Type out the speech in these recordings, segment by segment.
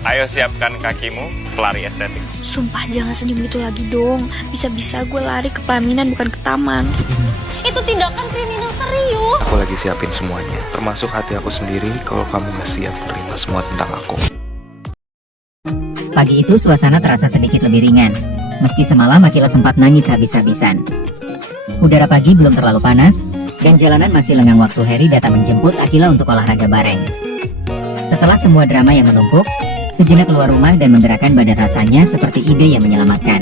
Ayo siapkan kakimu, pelari estetik. Sumpah jangan senyum gitu lagi dong. Bisa-bisa gue lari ke pelaminan bukan ke taman. Itu tindakan kriminal serius. Aku lagi siapin semuanya, termasuk hati aku sendiri kalau kamu gak siap menerima semua tentang aku. Pagi itu suasana terasa sedikit lebih ringan, meski semalam Akila sempat nangis habis-habisan. Udara pagi belum terlalu panas, dan jalanan masih lengang waktu Harry datang menjemput Akila untuk olahraga bareng. Setelah semua drama yang menumpuk, sejenak keluar rumah dan menggerakkan badan rasanya seperti ide yang menyelamatkan.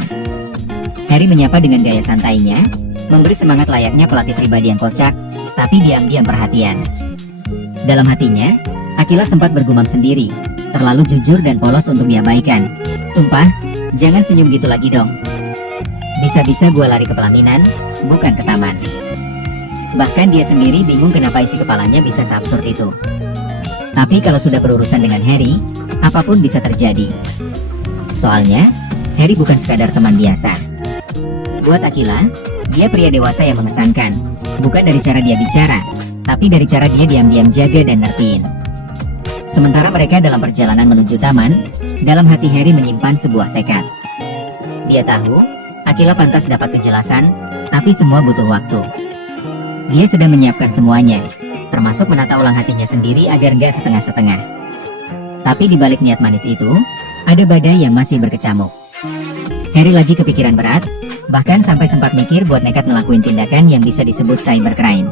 Harry menyapa dengan gaya santainya, memberi semangat layaknya pelatih pribadi yang kocak, tapi diam-diam perhatian. Dalam hatinya, Akila sempat bergumam sendiri, terlalu jujur dan polos untuk diabaikan. Sumpah, jangan senyum gitu lagi dong. Bisa-bisa gue lari ke pelaminan, bukan ke taman. Bahkan dia sendiri bingung kenapa isi kepalanya bisa seabsurd itu. Tapi kalau sudah berurusan dengan Harry, apapun bisa terjadi. Soalnya, Harry bukan sekadar teman biasa. Buat Akila, dia pria dewasa yang mengesankan. Bukan dari cara dia bicara, tapi dari cara dia diam-diam jaga dan ngertiin. Sementara mereka dalam perjalanan menuju taman, dalam hati Harry menyimpan sebuah tekad. Dia tahu, Akila pantas dapat kejelasan, tapi semua butuh waktu. Dia sedang menyiapkan semuanya, termasuk menata ulang hatinya sendiri agar gak setengah-setengah. Tapi di balik niat manis itu, ada badai yang masih berkecamuk. Harry lagi kepikiran berat, bahkan sampai sempat mikir buat nekat ngelakuin tindakan yang bisa disebut cybercrime.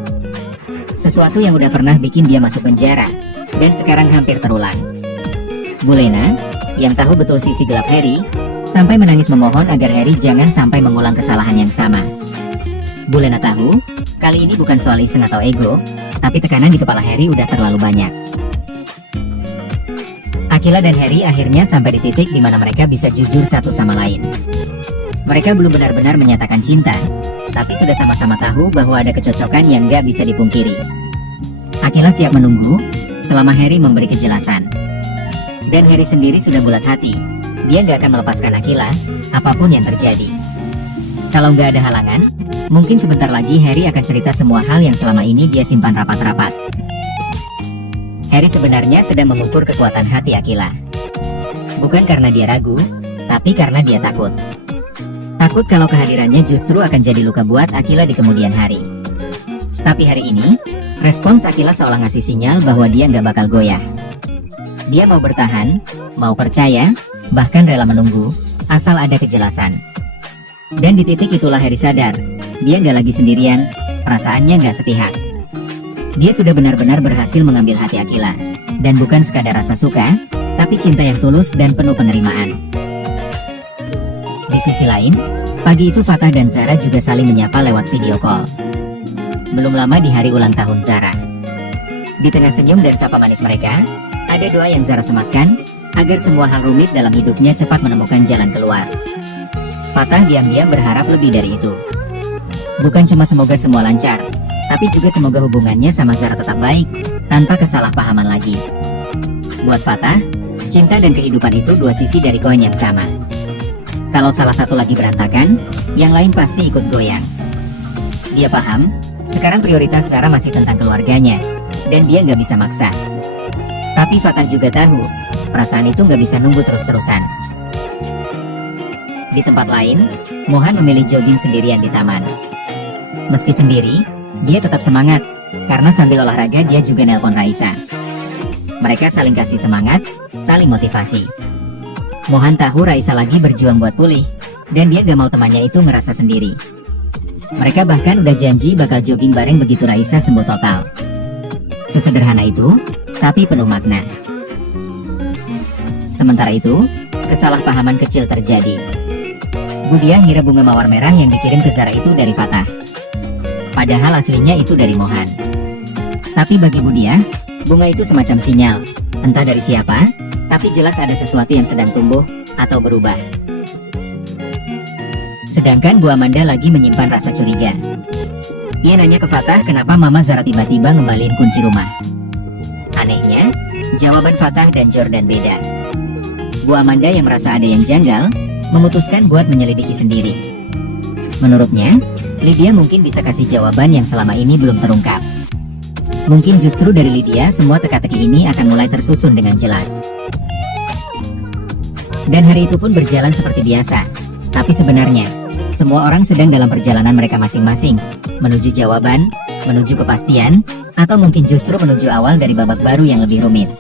Sesuatu yang udah pernah bikin dia masuk penjara, dan sekarang hampir terulang. Bulena, yang tahu betul sisi gelap Harry, sampai menangis memohon agar Harry jangan sampai mengulang kesalahan yang sama. Bulena tahu, kali ini bukan soal iseng atau ego, tapi tekanan di kepala Harry udah terlalu banyak. Akila dan Harry akhirnya sampai di titik di mana mereka bisa jujur satu sama lain. Mereka belum benar-benar menyatakan cinta, tapi sudah sama-sama tahu bahwa ada kecocokan yang gak bisa dipungkiri. Akila siap menunggu, selama Harry memberi kejelasan. Dan Harry sendiri sudah bulat hati, dia gak akan melepaskan Akila, apapun yang terjadi. Kalau nggak ada halangan, mungkin sebentar lagi Harry akan cerita semua hal yang selama ini dia simpan rapat-rapat. Harry sebenarnya sedang mengukur kekuatan hati Akila. Bukan karena dia ragu, tapi karena dia takut. Takut kalau kehadirannya justru akan jadi luka buat Akila di kemudian hari. Tapi hari ini, respons Akila seolah ngasih sinyal bahwa dia nggak bakal goyah. Dia mau bertahan, mau percaya, bahkan rela menunggu, asal ada kejelasan. Dan di titik itulah Harry sadar, dia nggak lagi sendirian, perasaannya nggak sepihak. Dia sudah benar-benar berhasil mengambil hati Akila, dan bukan sekadar rasa suka, tapi cinta yang tulus dan penuh penerimaan. Di sisi lain, pagi itu Fatah dan Zara juga saling menyapa lewat video call. Belum lama di hari ulang tahun Zara. Di tengah senyum dan sapa manis mereka, ada doa yang Zara sematkan, agar semua hal rumit dalam hidupnya cepat menemukan jalan keluar. Fatah diam-diam berharap lebih dari itu. Bukan cuma semoga semua lancar, tapi juga semoga hubungannya sama Zara tetap baik, tanpa kesalahpahaman lagi. Buat Fatah, cinta dan kehidupan itu dua sisi dari koin yang sama. Kalau salah satu lagi berantakan, yang lain pasti ikut goyang. Dia paham, sekarang prioritas Zara masih tentang keluarganya, dan dia nggak bisa maksa. Tapi Fatah juga tahu, perasaan itu nggak bisa nunggu terus-terusan. Di tempat lain, Mohan memilih jogging sendirian di taman. Meski sendiri, dia tetap semangat, karena sambil olahraga dia juga nelpon Raisa. Mereka saling kasih semangat, saling motivasi. Mohan tahu Raisa lagi berjuang buat pulih, dan dia gak mau temannya itu ngerasa sendiri. Mereka bahkan udah janji bakal jogging bareng begitu Raisa sembuh total. Sesederhana itu, tapi penuh makna. Sementara itu, kesalahpahaman kecil terjadi. Budia ngira bunga mawar merah yang dikirim ke Zara itu dari Fatah. Padahal aslinya itu dari Mohan. Tapi bagi Budia, bunga itu semacam sinyal, entah dari siapa, tapi jelas ada sesuatu yang sedang tumbuh, atau berubah. Sedangkan Bu Amanda lagi menyimpan rasa curiga. Ia nanya ke Fatah kenapa Mama Zara tiba-tiba ngembaliin kunci rumah. Anehnya, jawaban Fatah dan Jordan beda. Bu Amanda yang merasa ada yang janggal, memutuskan buat menyelidiki sendiri. Menurutnya, Lydia mungkin bisa kasih jawaban yang selama ini belum terungkap. Mungkin justru dari Lydia semua teka-teki ini akan mulai tersusun dengan jelas. Dan hari itu pun berjalan seperti biasa. Tapi sebenarnya, semua orang sedang dalam perjalanan mereka masing-masing, menuju jawaban, menuju kepastian, atau mungkin justru menuju awal dari babak baru yang lebih rumit.